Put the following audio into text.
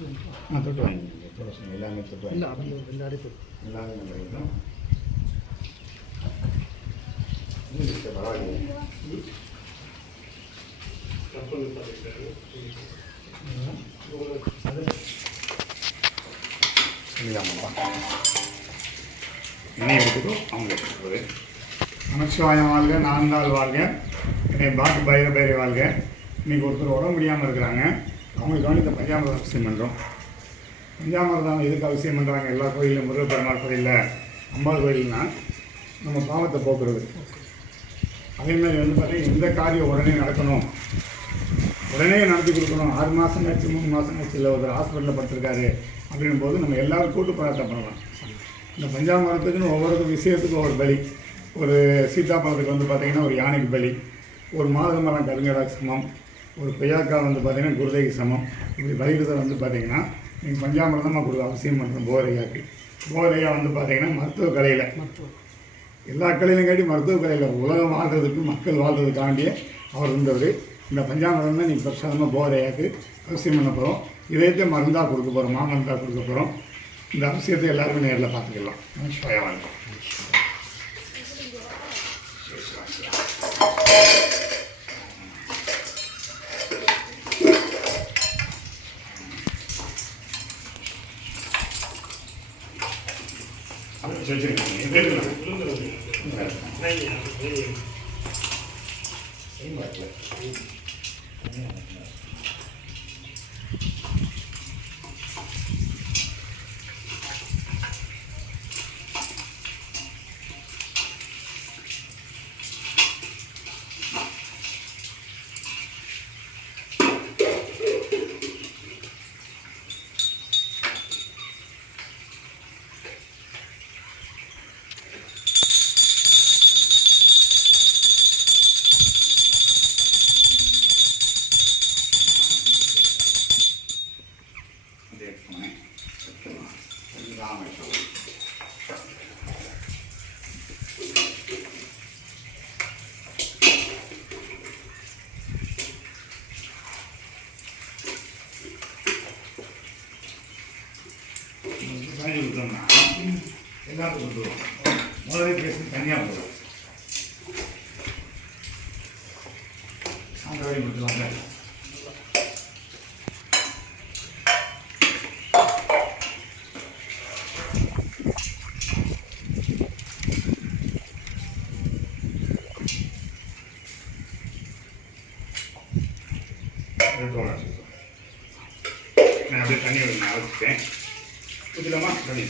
தொட்டு வாங்கிங்க துளசி எல்லாமே தொட்டு வாங்கி எல்லாமே நம்ம பரவாயில்ல என்னை எடுத்துக்கோ அவங்க எடுத்துக்கிறது நமச்சிவாயம் வாழ்க நான்கால் வாழ்க என்னை பாட்டு பயிர பயிரை வாழ்க இன்றைக்கி ஒருத்தர் உடம்பு முடியாமல் இருக்கிறாங்க அவங்களுக்கு இந்த பஞ்சாமிரதம் அவசியம் பண்ணுறோம். பஞ்சாமிரதம் எதுக்கு அவசியம் பண்ணுறாங்க? எல்லா கோயிலும் முருகப்பெருமாள் கோயிலில் அம்பாள் கோயில்னா நம்ம பாவத்தை போக்குறது. அதேமாதிரி பார்த்தீங்கன்னா எந்த காரியம் உடனே நடக்கணும், உடனே நடத்தி கொடுக்கணும். 6 மாதம் ஆச்சு 3 மாதம் ஆச்சு இல்லை ஒரு ஹாஸ்பிட்டலில் படுத்திருக்காரு அப்படின்னும் போது நம்ம எல்லோரும் கூட்டு பிரார்த்தனை பண்ணலாம். இந்த பஞ்சாமிரதத்துக்குன்னு ஒவ்வொரு விஷயத்துக்கும் ஒவ்வொரு பலி. ஒரு சீத்தாப்பழத்துக்கு பார்த்திங்கன்னா ஒரு யானைக்கு பலி, ஒரு மாதுளம்பழம் கருங்கடாக்கு சமம், ஒரு கொய்யாக்காய் பார்த்திங்கன்னா குருதைக்கு சமம். இப்படி பலிகிறத பார்த்திங்கன்னா நீங்கள் பஞ்சாமிரதமாக கொடுக்க அவசியம் பண்ணுறோம். போரையாக்கு போரையா பார்த்திங்கன்னா மருத்துவ கலையில் எல்லா கலையிலும் காட்டி மருத்துவ கலையில் உலகம் வாழ்கிறதுக்கு மக்கள் வாழ்கிறதுக்காண்டியே அவர் இருந்தவர். இந்த பஞ்சாமிரதம் தான் நீங்கள் பிரசாதமாக போரையாக்கு அவசியம் பண்ண போகிறோம். இதையத்தை மருந்தாக கொடுக்க போகிறோம், மாமருந்தாக கொடுக்க போகிறோம். இந்த அவசியத்தை எல்லாருமே நேரில் பார்த்துக்கலாம். நமச்சிவாயம். எல்லாத்துக்கும் கொடுத்துருவோம். முதலே பேசி தனியாக போடுவோம். அந்த வரையும் கொடுத்துருவாங்க. நான் அப்படியே தண்ணி நான் வச்சுட்டேன். ஊற்றலாமா? தண்ணி